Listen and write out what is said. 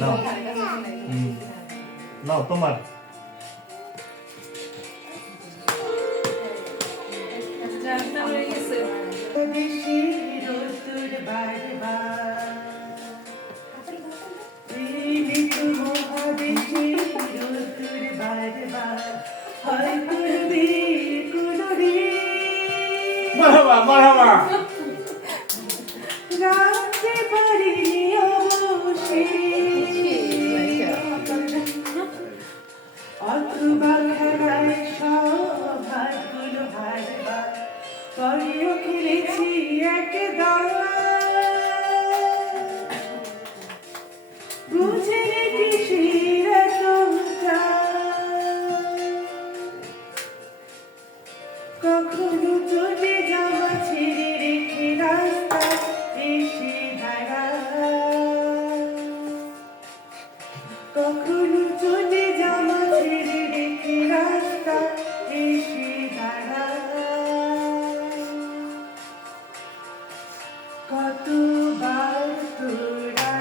নাও নাও তোমার মারহাবা মারহাবা রাতে পারিনি অথবা খেলায় সব হাতগুলো ভারবার পরেও খেলেছি এক বুঝে কিসের কখনো চলে যাওয়া ছেড়ে রেখে রাস্তা এসে দাঁড়া কখনো চলে যাওয়া ছেড়ে রেখে রাস্তা এসে দাঁড়া কতবার তোরা